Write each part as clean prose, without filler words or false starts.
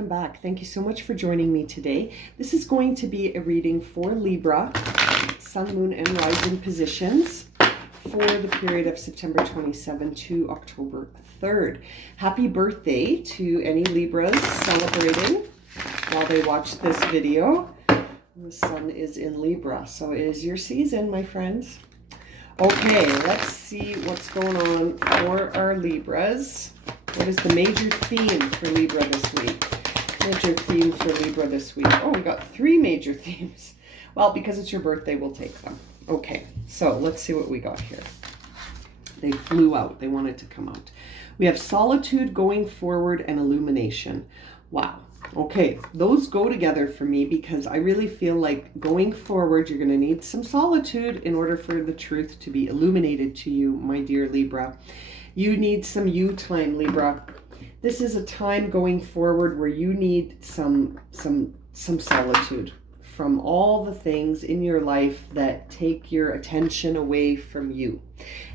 welcome back. Thank you so much for joining me today. This is going to be a reading for Libra, Sun, Moon, and Rising positions for the period of September 27 to October 3rd. Happy birthday to any Libras celebrating while they watch this video. The Sun is in Libra, so it is your season, my friends. Okay, let's see what's going on for our Libras. What is the major theme for Libra this week? Major theme for Libra this week. Oh, we got 3 major themes. Well, because it's your birthday, we'll take them. Okay, so let's see what we got here. They flew out. They wanted to come out. We have solitude, going forward, and illumination. Wow. Okay, those go together for me because I really feel like going forward, you're going to need some solitude in order for the truth to be illuminated to you, my dear Libra. You need some you time, Libra. This is a time going forward where you need some solitude from all the things in your life that take your attention away from you.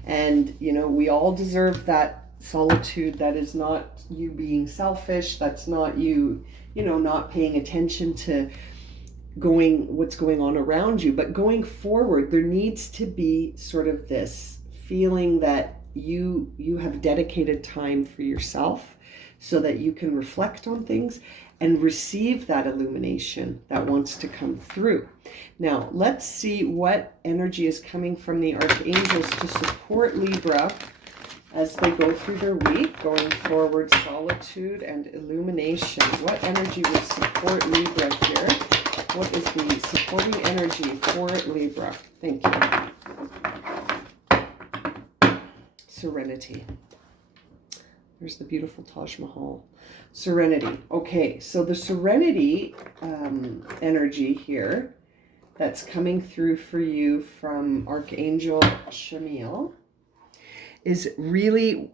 And, you know, we all deserve that solitude. That is not you being selfish. That's not you, not paying attention to what's going on around you. But going forward, there needs to be sort of this feeling that you have dedicated time for yourself so that you can reflect on things and receive that illumination that wants to come through. Now, let's see what energy is coming from the archangels to support Libra as they go through their week, going forward, solitude and illumination. What energy will support Libra here? What is the supporting energy for Libra? Thank you. Serenity. There's the beautiful Taj Mahal. Serenity. Okay, so the serenity energy here that's coming through for you from Archangel Shamiel is really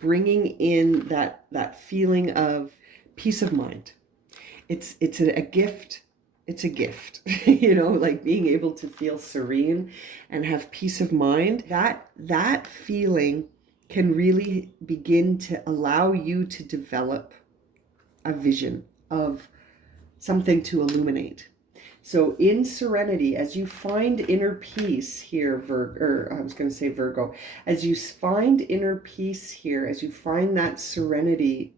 bringing in that feeling of peace of mind. It's a gift. It's a gift, like being able to feel serene and have peace of mind. That feeling can really begin to allow you to develop a vision of something to illuminate. So in serenity, as you find inner peace here, Virgo, as you find inner peace here, as you find that serenity,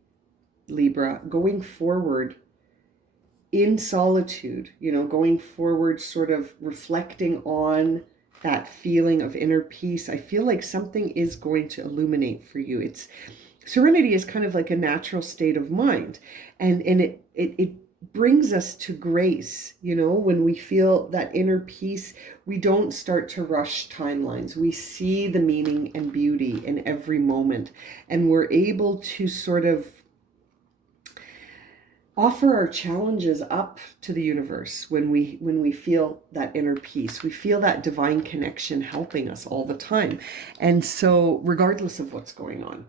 Libra, going forward in solitude, going forward, sort of reflecting on that feeling of inner peace, I feel like something is going to illuminate for you. Serenity is kind of like a natural state of mind, and it brings us to grace. When we feel that inner peace, we don't start to rush timelines. We see the meaning and beauty in every moment, and we're able to sort of offer our challenges up to the universe when we feel that inner peace. We feel that divine connection helping us all the time. And so regardless of what's going on,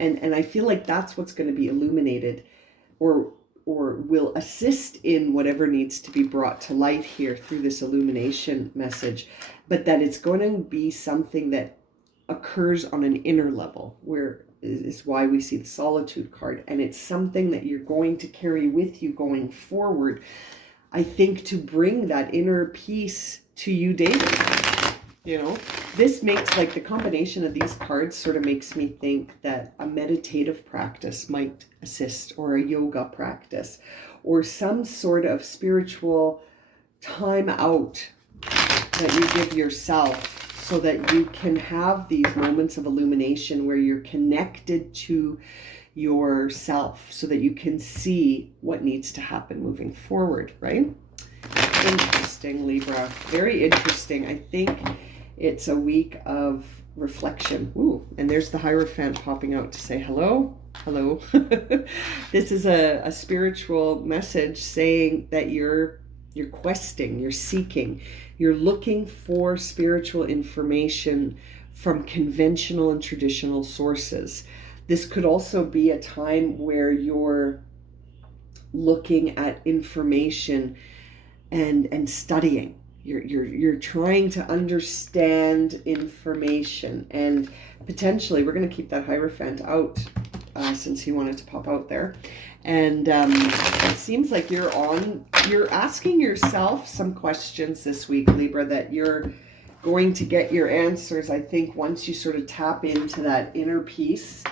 and I feel like that's what's going to be illuminated or will assist in whatever needs to be brought to light here through this illumination message, but that it's going to be something that occurs on an inner level, where is why we see the solitude card. And it's something that you're going to carry with you going forward, I think, to bring that inner peace to you daily. This makes, like, the combination of these cards sort of makes me think that a meditative practice might assist, or a yoga practice, or some sort of spiritual time out that you give yourself, so that you can have these moments of illumination where you're connected to yourself, so that you can see what needs to happen moving forward, right? Interesting, Libra. Very interesting. I think it's a week of reflection. Ooh, and there's the Hierophant popping out to say hello. Hello. This is a spiritual message saying that you're questing, you're seeking, you're looking for spiritual information from conventional and traditional sources. This could also be a time where you're looking at information and studying. You're trying to understand information, and potentially we're going to keep that Hierophant out since he wanted to pop out there. And it seems like you're asking yourself some questions this week, Libra, that you're going to get your answers, I think, once you sort of tap into that inner peace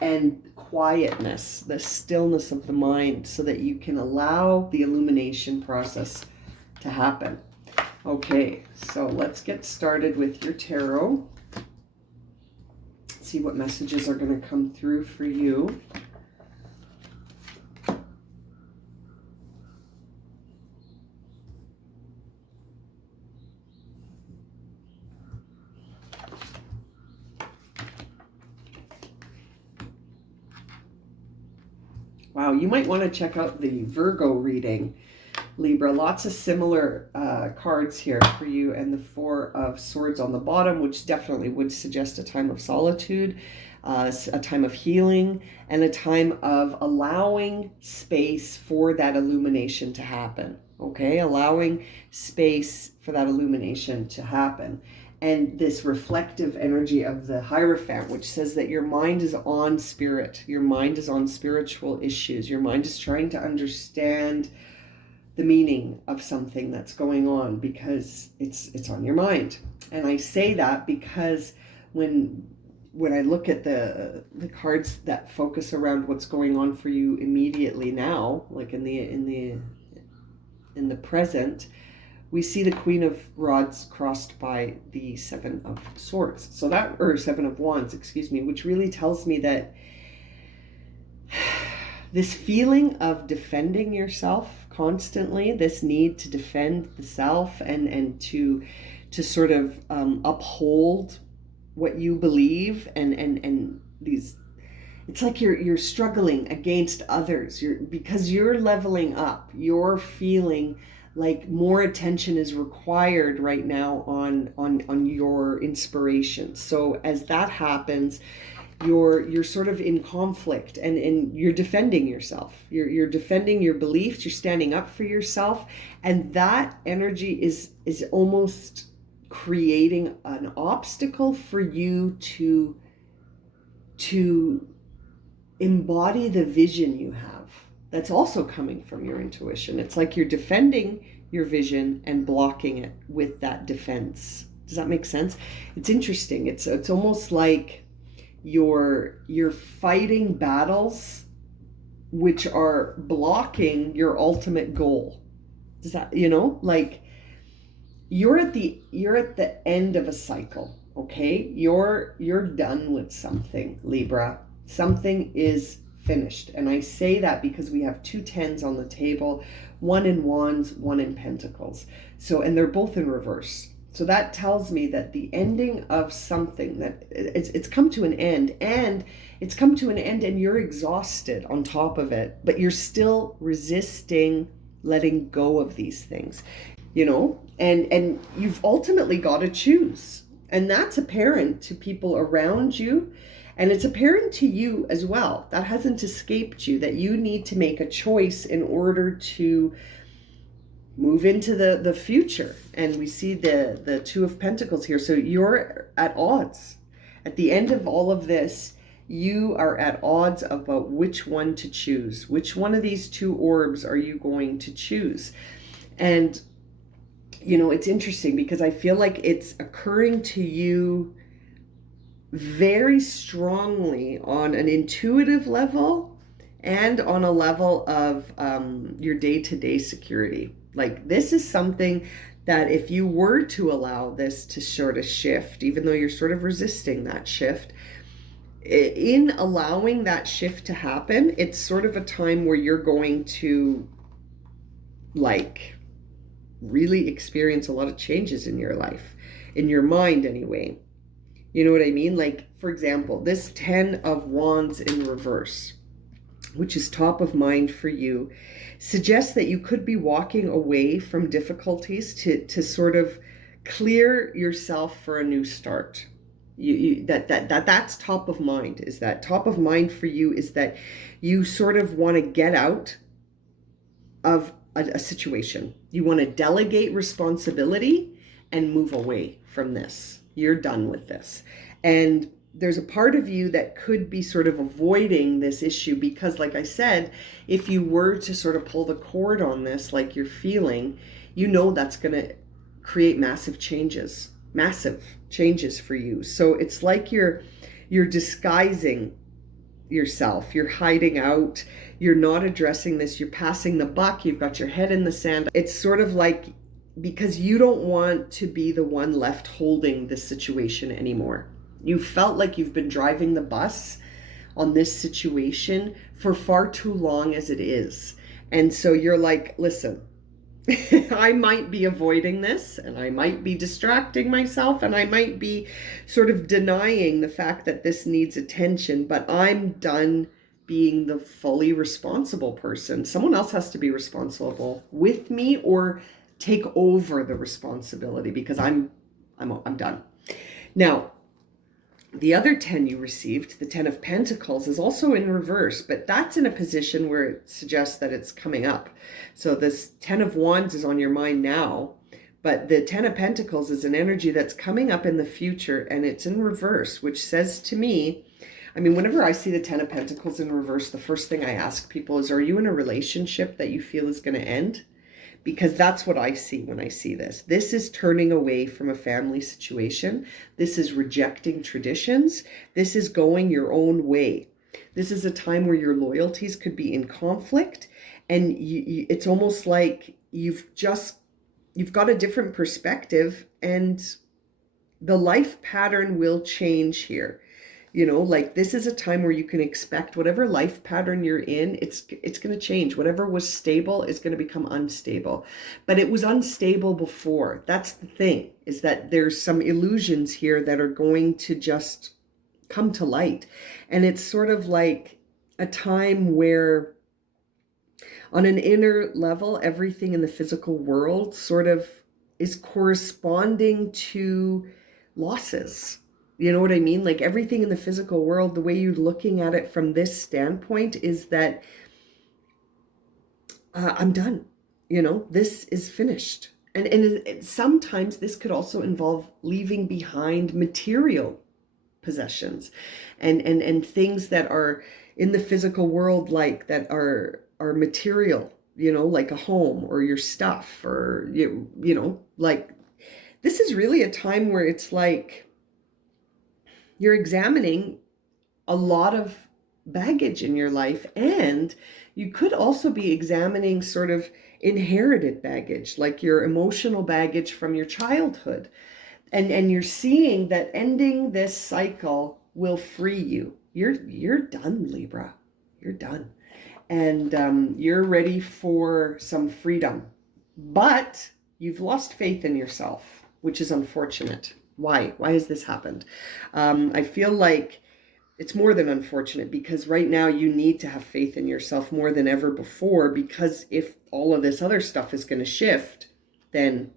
and quietness, the stillness of the mind, so that you can allow the illumination process to happen. Okay, so let's get started with your tarot. See what messages are going to come through for you. Wow, you might want to check out the Virgo reading, Libra. Lots of similar cards here for you, and the Four of Swords on the bottom, which definitely would suggest a time of solitude, a time of healing, and a time of allowing space for that illumination to happen. Okay, allowing space for that illumination to happen. And this reflective energy of the Hierophant, which says that your mind is on spirit. Your mind is on spiritual issues. Your mind is trying to understand the meaning of something that's going on because it's on your mind. And I say that because when I look at the cards that focus around what's going on for you immediately now, like in the present, we see the Queen of Rods crossed by the Seven of Swords. So that, or Seven of Wands, excuse me, which really tells me that this feeling of defending yourself constantly, this need to defend the self and to sort of uphold what you believe and these, it's like you're struggling against others. Because you're leveling up, you're feeling like more attention is required right now on your inspiration. So as that happens, you're sort of in conflict and you're defending yourself. You're defending your beliefs, you're standing up for yourself, and that energy is almost creating an obstacle for you to embody the vision you have. That's also coming from your intuition. It's like you're defending your vision and blocking it with that defense. Does that make sense? It's interesting. It's almost like you're fighting battles which are blocking your ultimate goal. Does that, like you're at the end of a cycle, okay? You're done with something, Libra. Something is finished. And I say that because we have 2 tens on the table, 1 in Wands, 1 in Pentacles. So, and they're both in reverse. So that tells me that the ending of something, that it's come to an end, and it's come to an end and you're exhausted on top of it, but you're still resisting letting go of these things, and you've ultimately got to choose. And that's apparent to people around you. And it's apparent to you as well. That hasn't escaped you, that you need to make a choice in order to move into the future. And we see the Two of Pentacles here. So you're at odds. At the end of all of this, you are at odds about which one to choose. Which one of these 2 orbs are you going to choose? And, it's interesting because I feel like it's occurring to you very strongly on an intuitive level and on a level of your day-to-day security. Like, this is something that if you were to allow this to sort of shift, even though you're sort of resisting that shift, in allowing that shift to happen, it's sort of a time where you're going to really experience a lot of changes in your life, in your mind anyway. You know what I mean? Like, for example, this 10 of Wands in reverse, which is top of mind for you, suggests that you could be walking away from difficulties to sort of clear yourself for a new start. That's top of mind. Is that top of mind for you? Is that you sort of want to get out of a situation. You want to delegate responsibility and move away from this. You're done with this. And there's a part of you that could be sort of avoiding this issue because, like I said, if you were to sort of pull the cord on this, like you're feeling, that's going to create massive changes for you. So it's like you're disguising yourself, you're hiding out, you're not addressing this, you're passing the buck, you've got your head in the sand. It's sort of like, because you don't want to be the one left holding this situation anymore. You felt like you've been driving the bus on this situation for far too long as it is. And so you're like, listen, I might be avoiding this, and I might be distracting myself, and I might be sort of denying the fact that this needs attention, but I'm done being the fully responsible person. Someone else has to be responsible with me or take over the responsibility because I'm done. Now, the other 10 you received, the 10 of Pentacles, is also in reverse, but that's in a position where it suggests that it's coming up. So this 10 of Wands is on your mind now, but the 10 of Pentacles is an energy that's coming up in the future, and it's in reverse, which says to me, whenever I see the 10 of Pentacles in reverse, the first thing I ask people is, are you in a relationship that you feel is going to end? Because that's what I see when I see this. This is turning away from a family situation. This is rejecting traditions. This is going your own way. This is a time where your loyalties could be in conflict. And it's almost like you've got a different perspective, and the life pattern will change here. Like this is a time where you can expect whatever life pattern you're in, it's going to change. Whatever was stable is going to become unstable. But it was unstable before. That's the thing, is that there's some illusions here that are going to just come to light. And it's sort of like a time where on an inner level, everything in the physical world sort of is corresponding to losses. You know what I mean? Like everything in the physical world, the way you're looking at it from this standpoint is that I'm done. This is finished. And sometimes this could also involve leaving behind material possessions and things that are in the physical world, like that are material, like a home or your stuff, or, like this is really a time where it's like, you're examining a lot of baggage in your life, and you could also be examining sort of inherited baggage, like your emotional baggage from your childhood. And you're seeing that ending this cycle will free you. You're done, Libra. You're done. And you're ready for some freedom. But you've lost faith in yourself, which is unfortunate. Why? Why has this happened? I feel like it's more than unfortunate, because right now you need to have faith in yourself more than ever before, because if all of this other stuff is going to shift, then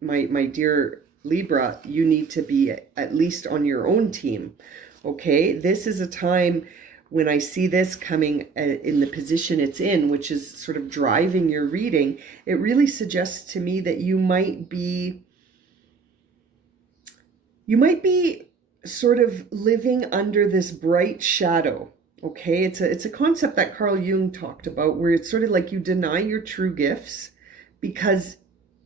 my dear Libra, you need to be at least on your own team. Okay? This is a time when I see this coming in the position it's in, which is sort of driving your reading. It really suggests to me that you might be sort of living under this bright shadow. Okay, it's a concept that Carl Jung talked about, where it's sort of like you deny your true gifts because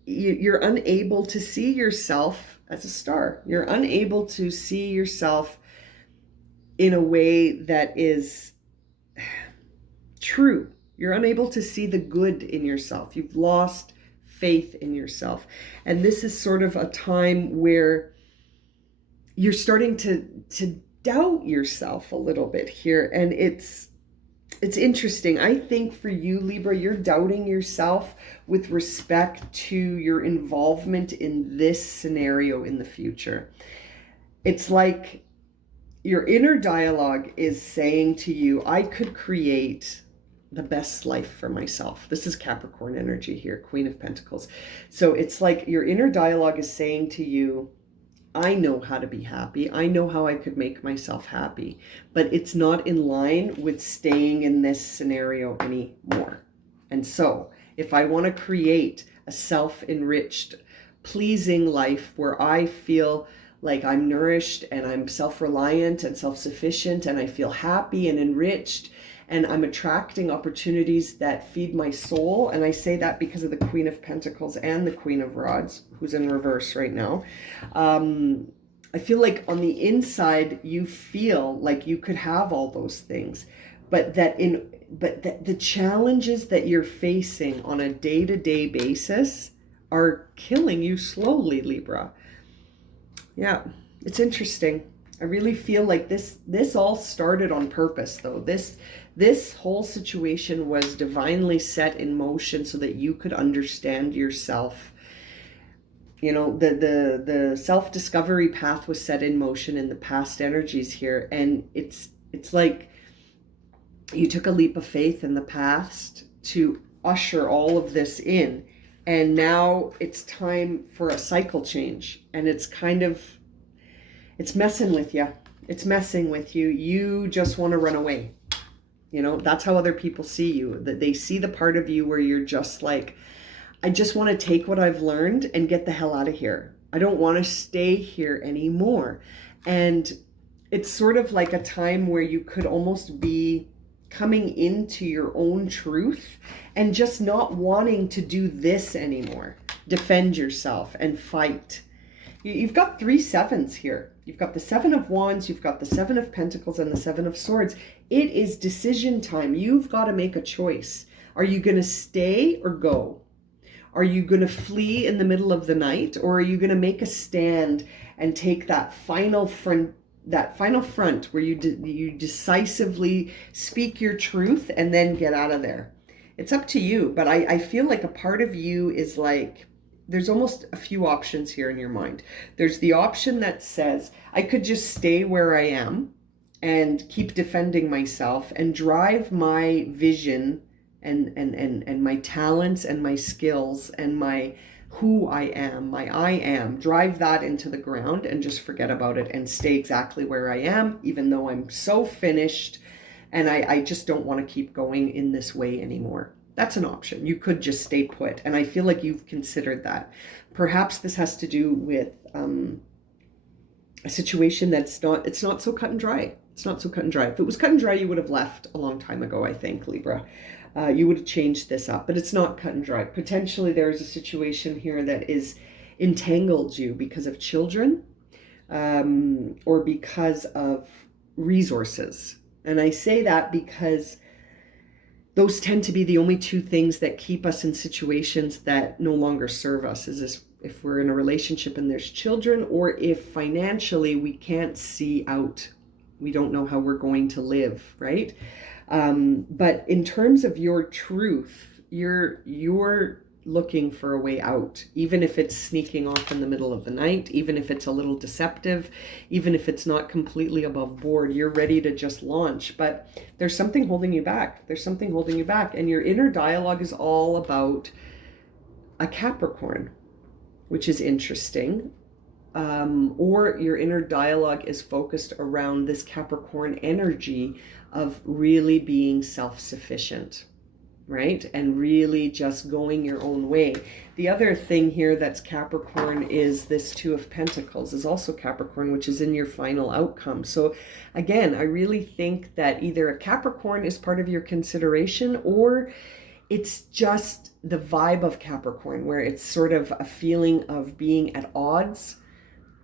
you're unable to see yourself as a star. You're unable to see yourself in a way that is true. You're unable to see the good in yourself. You've lost faith in yourself. And this is sort of a time where you're starting to doubt yourself a little bit here. And it's interesting. I think for you, Libra, you're doubting yourself with respect to your involvement in this scenario in the future. It's like your inner dialogue is saying to you, I could create the best life for myself. This is Capricorn energy here, Queen of Pentacles. So it's like your inner dialogue is saying to you, I know how to be happy. I know how I could make myself happy, but it's not in line with staying in this scenario anymore. And so if I want to create a self-enriched, pleasing life where I feel like I'm nourished and I'm self-reliant and self-sufficient and I feel happy and enriched, and I'm attracting opportunities that feed my soul. And I say that because of the Queen of Pentacles and the Queen of Rods, who's in reverse right now. I feel like on the inside, you feel like you could have all those things, but that the challenges that you're facing on a day-to-day basis are killing you slowly, Libra. Yeah, it's interesting. I really feel like this all started on purpose, though. This whole situation was divinely set in motion so that you could understand yourself. You know, the self-discovery path was set in motion in the past energies here, and it's like you took a leap of faith in the past to usher all of this in, and now it's time for a cycle change, and it's messing with you. It's messing with you. You just want to run away. You know, that's how other people see you. That they see the part of you where you're just like, I just want to take what I've learned and get the hell out of here. I don't want to stay here anymore. And it's sort of like a time where you could almost be coming into your own truth and just not wanting to do this anymore. Defend yourself and fight. You've got 3 sevens here. You've got the 7 of Wands, you've got the 7 of Pentacles, and the 7 of Swords. It is decision time. You've got to make a choice. Are you going to stay or go? Are you going to flee in the middle of the night, or are you going to make a stand and take that final front where you decisively speak your truth and then get out of there? It's up to you, but I feel like a part of you is like, there's almost a few options here in your mind. There's the option that says, I could just stay where I am and keep defending myself and drive my vision and my talents and my skills and my who I am, my I am, drive that into the ground and just forget about it and stay exactly where I am, even though I'm so finished and I just don't want to keep going in this way anymore. That's an option. You could just stay put. And I feel like you've considered that. Perhaps this has to do with a situation it's not so cut and dry. It's not so cut and dry. If it was cut and dry, you would have left a long time ago, I think, Libra. You would have changed this up, but it's not cut and dry. Potentially there's a situation here that is entangled you because of children or because of resources. And I say that because those tend to be the only 2 things that keep us in situations that no longer serve us. Is this if we're in a relationship and there's children, or if financially we can't see out. We don't know how we're going to live, right? But in terms of your truth, you're looking for a way out, even if it's sneaking off in the middle of the night, even if it's a little deceptive, even if it's not completely above board, you're ready to just launch. But there's something holding you back. There's something holding you back. And your inner dialogue is all about a Capricorn, which is interesting. Or your inner dialogue is focused around this Capricorn energy of really being self-sufficient, right? And really just going your own way. The other thing here that's Capricorn is this 2 of Pentacles is also Capricorn, which is in your final outcome. So again, I really think that either a Capricorn is part of your consideration, or it's just the vibe of Capricorn, where it's sort of a feeling of being at odds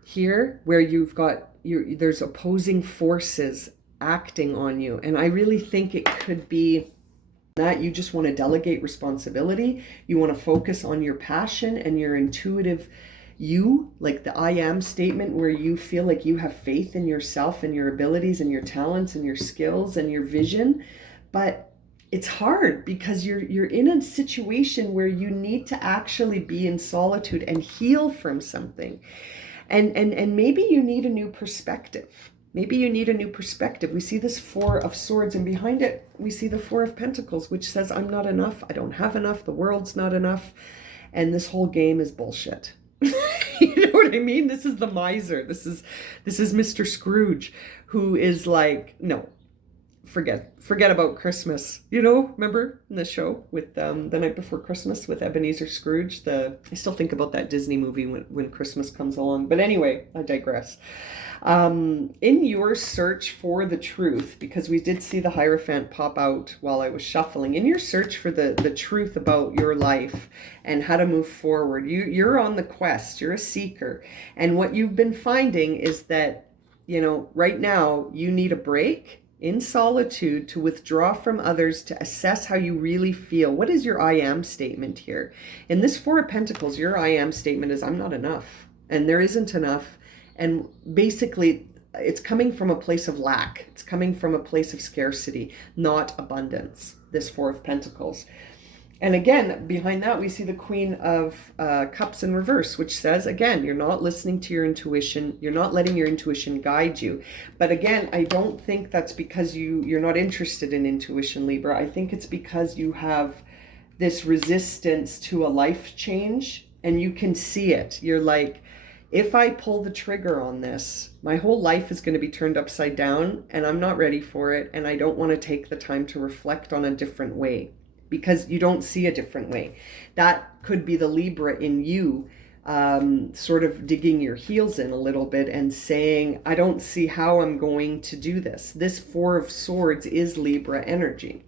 here, where you've got there's opposing forces acting on you. And I really think it could be that you just want to delegate responsibility. You want to focus on your passion and your intuitive like the I am statement, where you feel like you have faith in yourself and your abilities and your talents and your skills and your vision. But it's hard because you're in a situation where you need to actually be in solitude and heal from something. And maybe you need a new perspective. Maybe you need a new perspective. We see this 4 of Swords, and behind it, we see the 4 of Pentacles, which says, I'm not enough. I don't have enough. The world's not enough. And this whole game is bullshit. You know what I mean? This is the miser. This is Mr. Scrooge, who is like, no, forget about Christmas. You know, remember in the show with The Night Before Christmas with Ebenezer Scrooge? I still think about that Disney movie when Christmas comes along. But anyway, I digress. In your search for the truth, because we did see the Hierophant pop out while I was shuffling, in your search for the truth about your life and how to move forward, you're on the quest, you're a seeker. And what you've been finding is that, you know, right now you need a break in solitude to withdraw from others, to assess how you really feel. What is your I am statement here? In this Four of Pentacles, your I am statement is I'm not enough, and there isn't enough. And basically, it's coming from a place of lack. It's coming from a place of scarcity, not abundance, this Four of Pentacles. And again, behind that, we see the Queen of Cups in reverse, which says, again, you're not listening to your intuition. You're not letting your intuition guide you. But again, I don't think that's because you're not interested in intuition, Libra. I think it's because you have this resistance to a life change, and you can see it. You're like, if I pull the trigger on this, my whole life is going to be turned upside down, and I'm not ready for it, and I don't want to take the time to reflect on a different way, because you don't see a different way. That could be the Libra in you, sort of digging your heels in a little bit and saying, I don't see how I'm going to do this. This Four of Swords is Libra energy.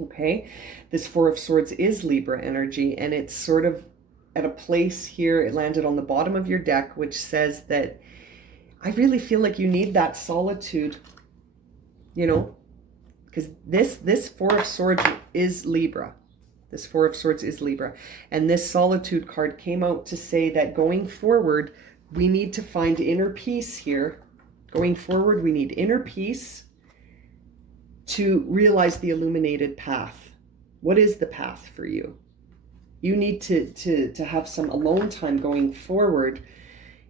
Okay, this Four of Swords is Libra energy, and it's sort of at a place here, it landed on the bottom of your deck, which says that I really feel like you need that solitude, you know, because this Four of Swords is Libra. This Four of Swords is Libra. And this Solitude card came out to say that going forward, we need to find inner peace here. Going forward, we need inner peace to realize the illuminated path. What is the path for you? You need to have some alone time going forward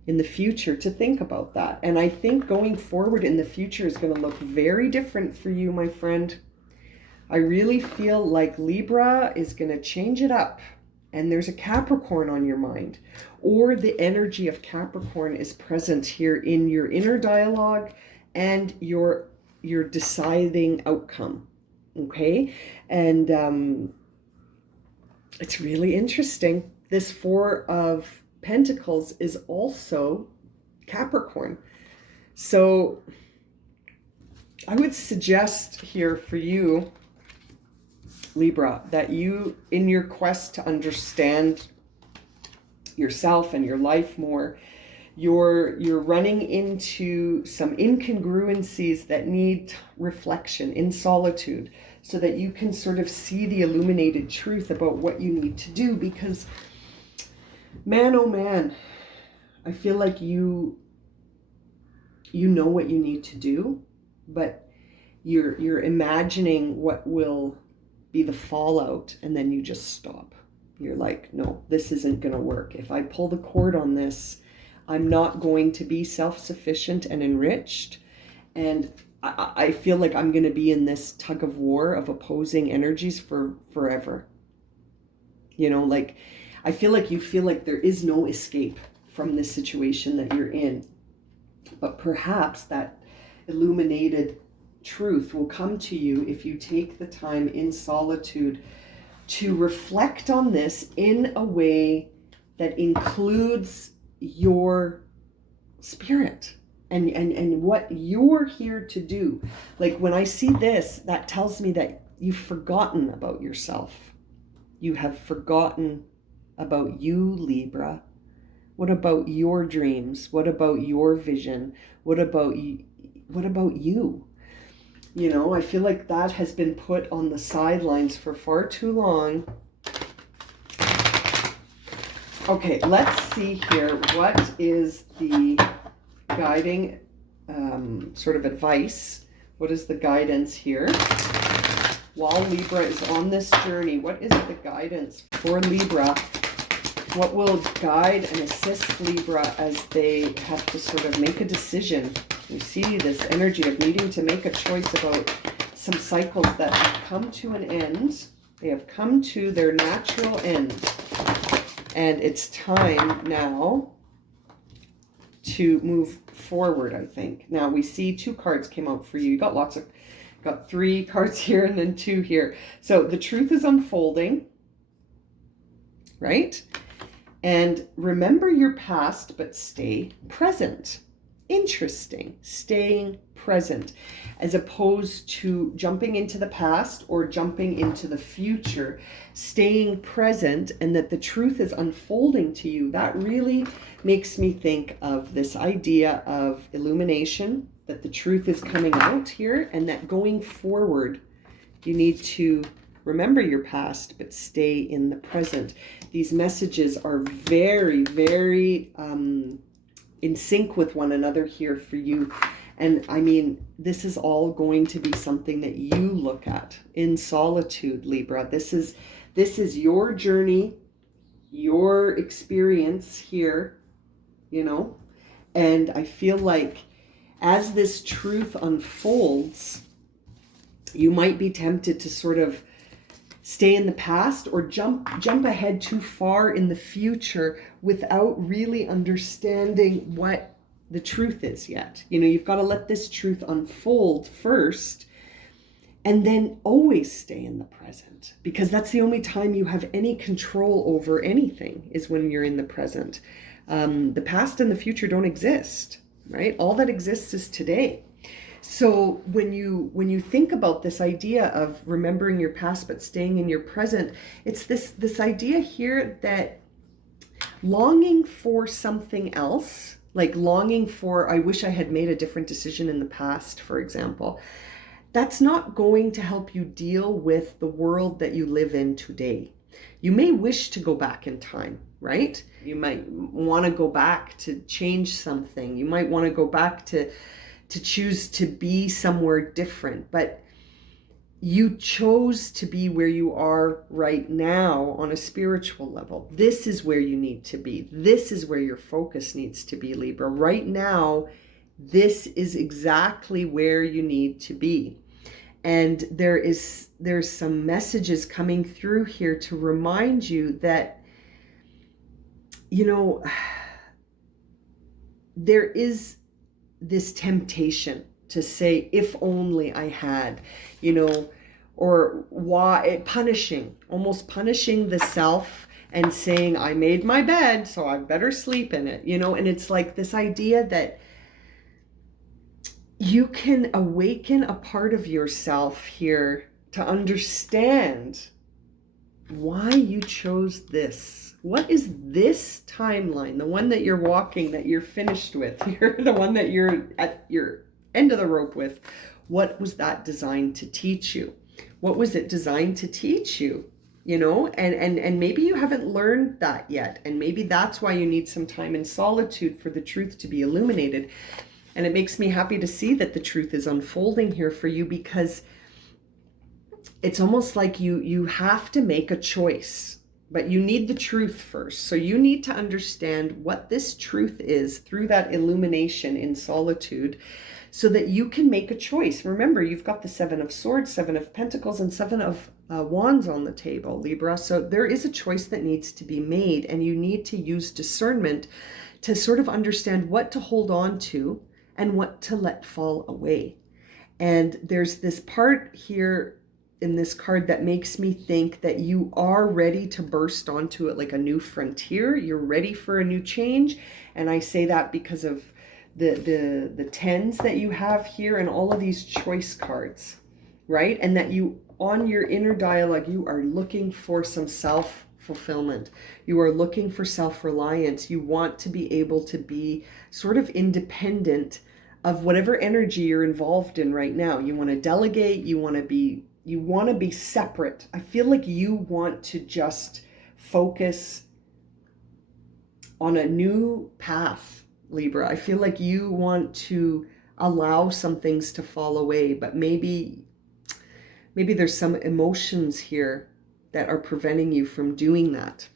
in the future to think about that. And I think going forward in the future is going to look very different for you, my friend. I really feel like Libra is going to change it up, and there's a Capricorn on your mind, or the energy of Capricorn is present here in your inner dialogue and your deciding outcome. Okay? And it's really interesting. This Four of Pentacles is also Capricorn. So I would suggest here for you, Libra, that you, in your quest to understand yourself and your life more, you're running into some incongruencies that need reflection in solitude, so that you can sort of see the illuminated truth about what you need to do. Because, man, oh man, I feel like you know what you need to do, but you're imagining what will be the fallout, and then you just stop. You're like, no, this isn't going to work. If I pull the cord on this, I'm not going to be self-sufficient and enriched. And I feel like I'm going to be in this tug of war of opposing energies for forever. You know, like, I feel like you feel like there is no escape from this situation that you're in. But perhaps that illuminated truth will come to you if you take the time in solitude to reflect on this in a way that includes your spirit and what you're here to do. Like, when I see this, that tells me that you've forgotten about yourself. You have forgotten about you, Libra. What about your dreams? What about your vision? What about you? You know, I feel like that has been put on the sidelines for far too long. Okay, let's see here. What is the guiding sort of advice? What is the guidance here? While Libra is on this journey, what is the guidance for Libra? What will guide and assist Libra as they have to sort of make a decision? You see this energy of needing to make a choice about some cycles that have come to an end. They have come to their natural end. And it's time now to move forward, I think. Now, we see two cards came out for you. You got lots of Got 3 cards here and then 2 here. So the truth is unfolding, right? And remember your past, but stay present. Interesting. Staying present, as opposed to jumping into the past or jumping into the future. Staying present, and that the truth is unfolding to you. That really makes me think of this idea of illumination, that the truth is coming out here, and that going forward, you need to remember your past, but stay in the present. These messages are very, very in sync with one another here for you. And I mean, this is all going to be something that you look at in solitude, Libra. This is your journey, your experience here, you know. And I feel like as this truth unfolds, you might be tempted to sort of stay in the past or jump ahead too far in the future without really understanding what the truth is yet. You know, you've got to let this truth unfold first, and then always stay in the present, because that's the only time you have any control over anything, is when you're in the present. The past and the future don't exist, right? All that exists is today. So when you think about this idea of remembering your past but staying in your present, it's this idea here that longing for something else, like longing for, I wish I had made a different decision in the past, for example, that's not going to help you deal with the world that you live in today. You may wish to go back in time, right? You might want to go back to change something. You might want to go back to choose to be somewhere different, but you chose to be where you are right now on a spiritual level. This is where you need to be. This is where your focus needs to be, Libra. Right now, this is exactly where you need to be. And there's some messages coming through here to remind you that, you know, there is this temptation to say, if only I had, you know, or why, almost punishing the self and saying, I made my bed, so I better sleep in it, you know. And it's like this idea that you can awaken a part of yourself here to understand why you chose this. What is this timeline, the one that you're walking, that you're finished with, you're the one that you're at your end of the rope with? What was that designed to teach you? What was it designed to teach you? You know, and maybe you haven't learned that yet, and maybe that's why you need some time in solitude for the truth to be illuminated. And it makes me happy to see that the truth is unfolding here for you, because it's almost like you have to make a choice, but you need the truth first. So you need to understand what this truth is through that illumination in solitude, so that you can make a choice. Remember, you've got the 7 of Swords, 7 of Pentacles, and 7 of Wands on the table, Libra. So there is a choice that needs to be made, and you need to use discernment to sort of understand what to hold on to and what to let fall away. And there's this part here in this card that makes me think that you are ready to burst onto it like a new frontier. You're ready for a new change. And I say that because of the tens that you have here and all of these choice cards, right? And that you, on your inner dialogue, you are looking for some self-fulfillment. You are looking for self-reliance. You want to be able to be sort of independent of whatever energy you're involved in right now. You want to delegate, you want to be separate. I feel like you want to just focus on a new path, Libra. I feel like you want to allow some things to fall away, but maybe there's some emotions here that are preventing you from doing that.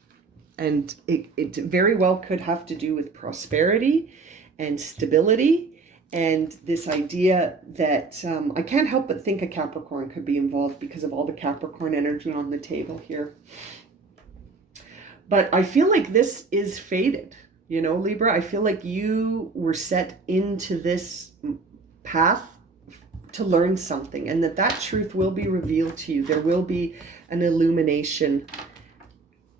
And it very well could have to do with prosperity and stability, and this idea that I can't help but think a Capricorn could be involved because of all the Capricorn energy on the table here. But I feel like this is fated, you know, Libra. I feel like you were set into this path to learn something, and that truth will be revealed to you. There will be an illumination,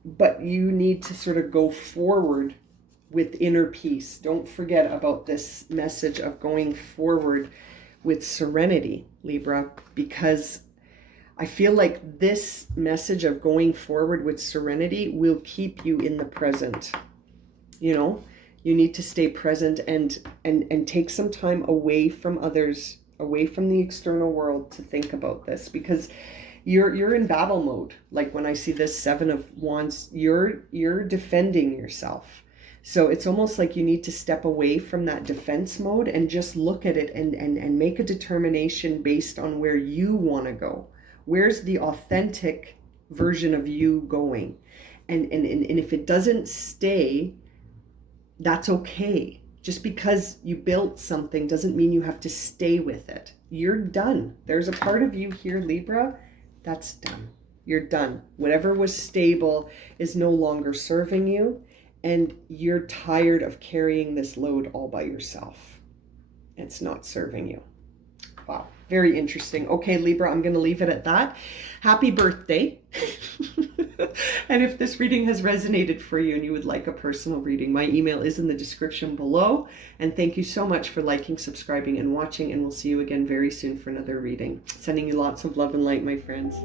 but you need to sort of go forward with inner peace. Don't forget about this message of going forward with serenity, Libra, because I feel like this message of going forward with serenity will keep you in the present. You know, you need to stay present and take some time away from others, away from the external world, to think about this, because you're in battle mode. Like when I see this Seven of Wands, you're defending yourself. So it's almost like you need to step away from that defense mode and just look at it and make a determination based on where you want to go. Where's the authentic version of you going? And if it doesn't stay, that's okay. Just because you built something doesn't mean you have to stay with it. You're done. There's a part of you here, Libra, that's done. You're done. Whatever was stable is no longer serving you, and you're tired of carrying this load all by yourself. It's not serving you. Wow. Very interesting. Okay, Libra, I'm going to leave it at that. Happy birthday. And if this reading has resonated for you and you would like a personal reading, my email is in the description below. And thank you so much for liking, subscribing, and watching. And we'll see you again very soon for another reading. Sending you lots of love and light, my friends.